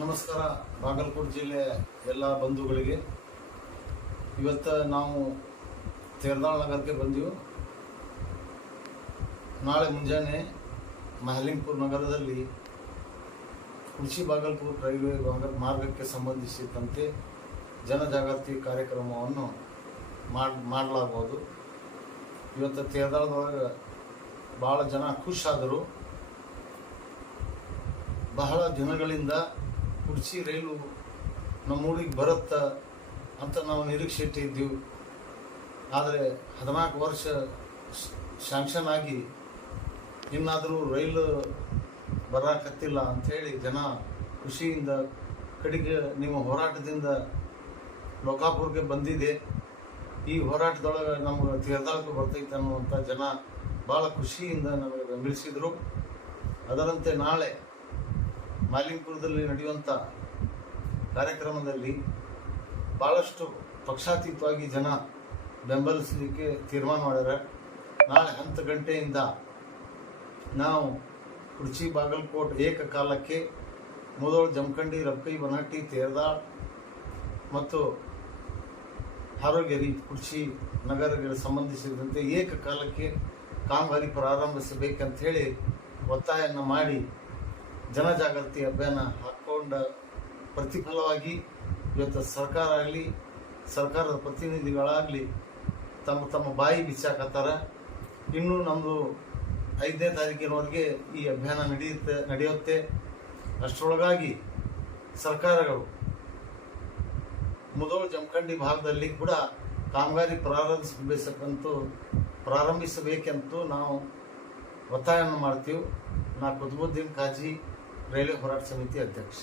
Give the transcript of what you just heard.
ನಮಸ್ಕಾರ. ಬಾಗಲಕೋಟೆ ಜಿಲ್ಲೆಯ ಎಲ್ಲ ಬಂಧುಗಳಿಗೆ ಇವತ್ತು ನಾವು ತೇರದಾಳ್ ನಗರಕ್ಕೆ ಬಂದೆವು. ನಾಳೆ ಮುಂಜಾನೆ ಮಹಲಿಂಗಪುರ ನಗರದಲ್ಲಿ ಕುಡ್ಚಿ ಬಾಗಲಕೋಟೆ ರೈಲ್ವೆ ಮಾರ್ಗಕ್ಕೆ ಸಂಬಂಧಿಸಿದಂತೆ ಜನಜಾಗೃತಿ ಕಾರ್ಯಕ್ರಮವನ್ನು ಮಾಡಲಾಗುವುದು. ಇವತ್ತು ತೇರದಾಳದೊಳಗೆ ಭಾಳ ಜನ ಖುಷಾದರು. ಬಹಳ ದಿನಗಳಿಂದ ಕುಡ್ಚಿ ರೈಲು ನಮ್ಮೂರಿಗೆ ಬರುತ್ತಾ ಅಂತ ನಾವು ನಿರೀಕ್ಷೆ ಇಟ್ಟಿದ್ದೀವಿ. ಆದರೆ 14 ವರ್ಷ ಶಾಂಕ್ಷನ್ ಆಗಿ ಇನ್ನಾದರೂ ರೈಲು ಬರೋಕತ್ತಿಲ್ಲ ಅಂಥೇಳಿ ಜನ ಖುಷಿಯಿಂದ ಕಡೆಗೆ ನಿಮ್ಮ ಹೋರಾಟದಿಂದ ಲೋಕಾಪುರಕ್ಕೆ ಬಂದಿದೆ, ಈ ಹೋರಾಟದೊಳಗೆ ನಮಗೆ ತೇರದಾಳಕ್ಕೆ ಬರ್ತೈತೆ ಅನ್ನುವಂಥ ಜನ ಭಾಳ ಖುಷಿಯಿಂದ ನಮಗೆ ಬೆಂಬಲಿಸಿದರು. ಅದರಂತೆ ನಾಳೆ ಮಹಲಿಂಗಪುರದಲ್ಲಿ ನಡೆಯುವಂಥ ಕಾರ್ಯಕ್ರಮದಲ್ಲಿ ಭಾಳಷ್ಟು ಪಕ್ಷಾತೀತವಾಗಿ ಜನ ಬೆಂಬಲಿಸಲಿಕ್ಕೆ ತೀರ್ಮಾನ ಮಾಡ್ಯಾರ. ನಾಳೆ 10 ಗಂಟೆಯಿಂದ ನಾವು ಕುಡ್ಚಿ ಬಾಗಲಕೋಟೆ ಏಕಕಾಲಕ್ಕೆ ಮುಧೋಳ, ಜಮಖಂಡಿ, ರಬಕೈ, ಬನಹಟ್ಟಿ, ತೇರದಾಳ್ ಮತ್ತು ಹಾರೋಗೇರಿ ಕುಡ್ಚಿ ನಗರಗಳಿಗೆ ಸಂಬಂಧಿಸಿದಂತೆ ಏಕಕಾಲಕ್ಕೆ ಕಾಮಗಾರಿ ಪ್ರಾರಂಭಿಸಬೇಕಂತ ಹೇಳಿ ಒತ್ತಾಯವನ್ನು ಮಾಡಿ ಜನಜಾಗೃತಿ ಅಭಿಯಾನ ಹಾಕ್ಕೊಂಡ ಪ್ರತಿಫಲವಾಗಿ ಇವತ್ತು ಸರ್ಕಾರ ಆಗಲಿ ಸರ್ಕಾರದ ಪ್ರತಿನಿಧಿಗಳಾಗಲಿ ತಮ್ಮ ಬಾಯಿ ಬಿಚ್ಚಾಕತ್ತಾರ. ಇನ್ನೂ ನಮ್ಮದು 5ನೇ ತಾರೀಕಿನವರೆಗೆ ಈ ಅಭಿಯಾನ ನಡೆಯುತ್ತೆ. ಅಷ್ಟರೊಳಗಾಗಿ ಸರ್ಕಾರಗಳು ಮುಧೋಳ, ಜಮಖಂಡಿ ಭಾಗದಲ್ಲಿ ಕೂಡ ಕಾಮಗಾರಿ ಪ್ರಾರಂಭಿಸಬೇಕೆಂತೂ ನಾವು ಒತ್ತಾಯವನ್ನು ಮಾಡ್ತೀವಿ. ನಾ ಕುತುಬುದ್ದೀನ್ ಕಾಜಿ, ರೈಲ್ವೆ ಹೋರಾಟ ಸಮಿತಿ ಅಧ್ಯಕ್ಷ.